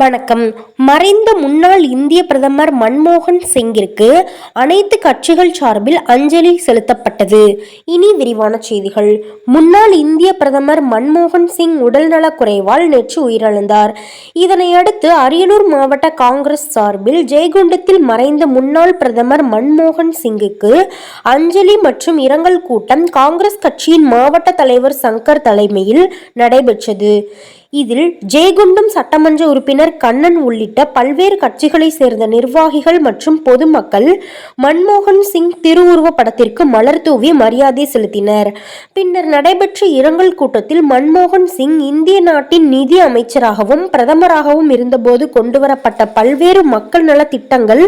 வணக்கம். மறைந்த முன்னாள் இந்திய பிரதமர் மன்மோகன் சிங்கிற்கு அனைத்து கட்சிகள் சார்பில் அஞ்சலி செலுத்தப்பட்டது. இனி விரிவான செய்திகள். முன்னாள் இந்திய பிரதமர் மன்மோகன் சிங் உடல்நலக் குறைவால் நேற்று உயிரிழந்தார். இதனையடுத்து அரியலூர் மாவட்ட காங்கிரஸ் சார்பில் ஜெயகுண்டத்தில் மறைந்த முன்னாள் பிரதமர் மன்மோகன் சிங்குக்கு அஞ்சலி மற்றும் இரங்கல் கூட்டம் காங்கிரஸ் கட்சியின் மாவட்ட தலைவர் சங்கர் தலைமையில் நடைபெற்றது. இதில் ஜெயகுண்டம் சட்டமன்ற உறுப்பினர் கண்ணன் உள்ளிட்ட பல்வேறு கட்சிகளை சேர்ந்த நிர்வாகிகள் மற்றும் பொதுமக்கள் மன்மோகன் சிங் திருவுருவ படத்திற்கு மலர் தூவி மரியாதை செலுத்தினர். பின்னர் நடைபெற்ற இரங்கல் கூட்டத்தில் மன்மோகன் சிங் இந்திய நாட்டின் நிதி அமைச்சராகவும் பிரதமராகவும் இருந்தபோது கொண்டுவரப்பட்ட பல்வேறு மக்கள் நல திட்டங்கள்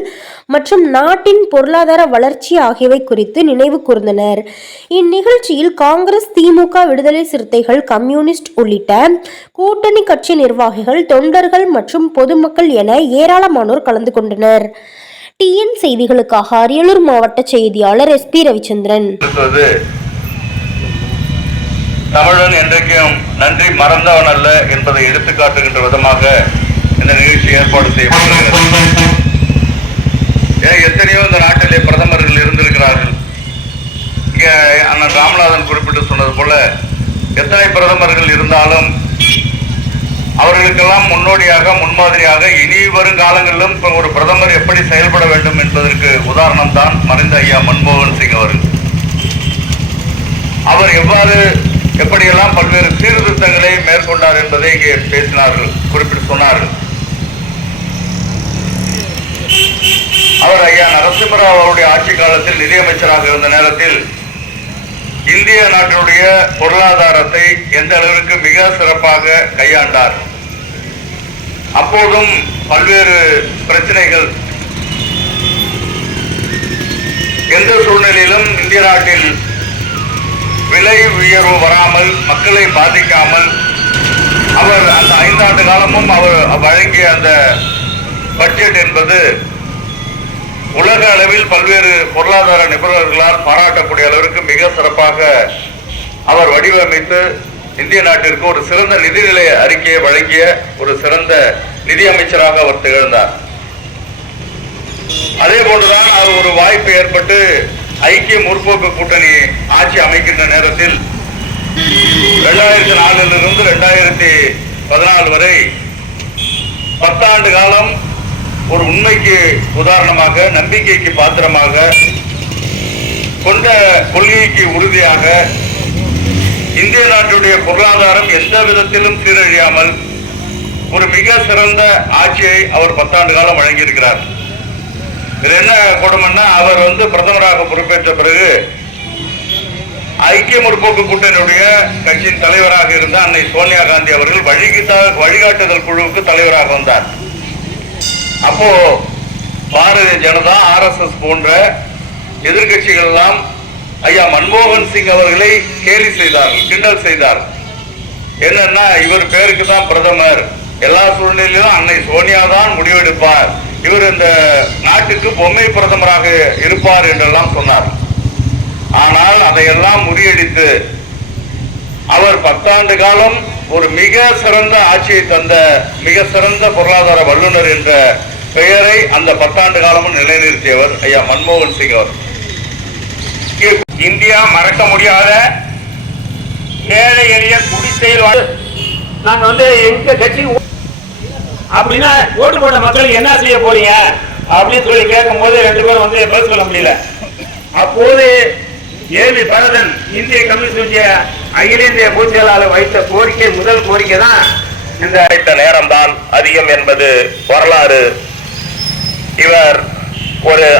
மற்றும் நாட்டின் பொருளாதார வளர்ச்சி ஆகியவை குறித்து நினைவு கூர்ந்தனர். இந்நிகழ்ச்சியில் காங்கிரஸ் திமுக விடுதலை சிறுத்தைகள் கம்யூனிஸ்ட் உள்ளிட்ட கூட்டணி கட்சி நிர்வாகிகள் தொண்டர்கள் மற்றும் பொதுமக்கள் என ஏராளமானோர் கலந்து கொண்டனர். டிஎன் செய்திகளுக்காக அரியலூர் மாவட்ட செய்தியாளர் எஸ் பி ரவிச்சந்திரன். தமிழன் என்றைக்கும் நன்றி மறந்தவன் அல்ல என்பதை எடுத்துக்காட்டுகின்ற விதமாக இந்த நிகழ்ச்சி ஏற்பாடு செய்யப்படுகிறது ஏன் எத்தனையோ இந்த நாட்டிலே பிரதமர்கள் இருந்திருக்கிறார்கள். இங்கே அண்ணன் ராமநாதன் குறிப்பிட்டு சொன்னது போல எத்தனை பிரதமர்கள் இருந்தாலும் அவர்களுக்கெல்லாம் முன்னோடியாக முன்மாதிரியாக இனி வரும் காலங்களிலும் ஒரு பிரதமர் எப்படி செயல்பட வேண்டும் என்பதற்கு உதாரணம் தான் மறைந்த ஐயா மன்மோகன் சிங் அவர்கள். அவர் எவ்வாறு எப்படியெல்லாம் பல்வேறு சீர்திருத்தங்களை மேற்கொண்டார் என்பதை இங்கே பேசினார்கள் குறிப்பிட்டு சொன்னார்கள். அவர் ஐயா நரசிம்மராவ் அவருடைய ஆட்சி காலத்தில் நிதியமைச்சராக இருந்த நேரத்தில் இந்திய நாட்டினுடைய பொருளாதாரத்தை எந்த அளவிற்கு மிக சிறப்பாக கையாண்டார்? அப்போதும் பல்வேறு பிரச்சனைகள் எந்த சூழ்நிலையிலும் இந்திய நாட்டில் விலை உயர்வு வராமல் மக்களை பாதிக்காமல் அவர் அந்த ஐந்தாண்டு காலமும் அவர் வழங்கிய அந்த பட்ஜெட் என்பது உலக அளவில் பல்வேறு பொருளாதார நிபுணர்களால் பாராட்டக்கூடிய அளவிற்கு மிக சிறப்பாக அவர் வடிவமைத்து இந்திய நாட்டிற்கு ஒரு சிறந்த நிதிநிலை அறிக்கையை வழங்கிய ஒரு சிறந்த நிதி அமைச்சராக அவர் திகழ்ந்தார். அதே போன்றுதான் அவர் ஒரு வாய்ப்பு ஏற்பட்டு ஐக்கிய முற்போக்கு கூட்டணி ஆட்சி அமைக்கின்ற நேரத்தில் ரெண்டாயிரத்தி நாலிலிருந்து ரெண்டாயிரத்தி பதினாலு வரை பத்தாண்டு காலம் ஒரு உண்மைக்கு உதாரணமாக நம்பிக்கைக்கு பாத்திரமாக கொண்ட கொள்கைக்கு உறுதியாக இந்திய நாட்டுடைய பொருளாதாரம் எந்த விதத்திலும் சீரழியாமல் ஒரு மிக சிறந்த ஆட்சியை அவர் பத்தாண்டு காலம் வழங்கியிருக்கிறார். இது என்ன கொடுமைன்னா அவர் வந்து பிரதமராக பொறுப்பேற்ற பிறகு ஐக்கிய முற்போக்கு கூட்டணியுடைய கட்சியின் தலைவராக இருந்த அன்னை சோனியா காந்தி அவர்கள் வழிகிட்டா வழிகாட்டுதல் குழுவுக்கு தலைவராக வந்தார். அப்போ பாரதிய ஜனதா ஆர்எஸ்எஸ் போன்ற எதிர்கட்சிகள் எல்லாம் ஐயா மன்மோகன் சிங் அவர்களை கேலி செய்தார்கள் கிண்டல் செய்தார்கள் என்னன்னா இவர் பேருக்கு தான் பிரதமர். எல்லா சூழ்நிலையிலும் அன்னை சோனியா தான் முடிவெடுப்பார். இவர் இந்த நாட்டுக்கு பொம்மை பிரதமராக இருப்பார் என்றெல்லாம் சொன்னார். ஆனால் அதையெல்லாம் முறியடித்து அவர் பத்தாண்டு காலம் ஒரு மிக சிறந்த ஆட்சியை தந்த மிக சிறந்த பொருளாதார வல்லுநர் என்ற பெயரை அந்த பத்தாண்டு காலமும் நிலைநிறுத்தியவர் ஐயா மன்மோகன் சிங் அவர் இந்தியா மறக்க முடியாத ஏழை எளிய குடிசையில் நாங்க வந்து எங்க கட்சி அப்படின்னா ஓட்டு போட்ட மக்களுக்கு என்ன செய்ய போறீங்க? அப்படின்னு சொல்லி கேட்கும் போது ரெண்டு பேரும் வந்து பதில் சொல்ல முடியல. அப்போது ஏவி பரதன் இந்திய கம்யூனிஸ்ட் கட்சிய அகில இந்திய பொதுச் செயலாளர் வைத்த கோரிக்கை முதல் கோரிக்கை தான். இந்த கிடைத்த நேரம்தான் அதிகம் என்பது வரலாறு. இவர் ஒரு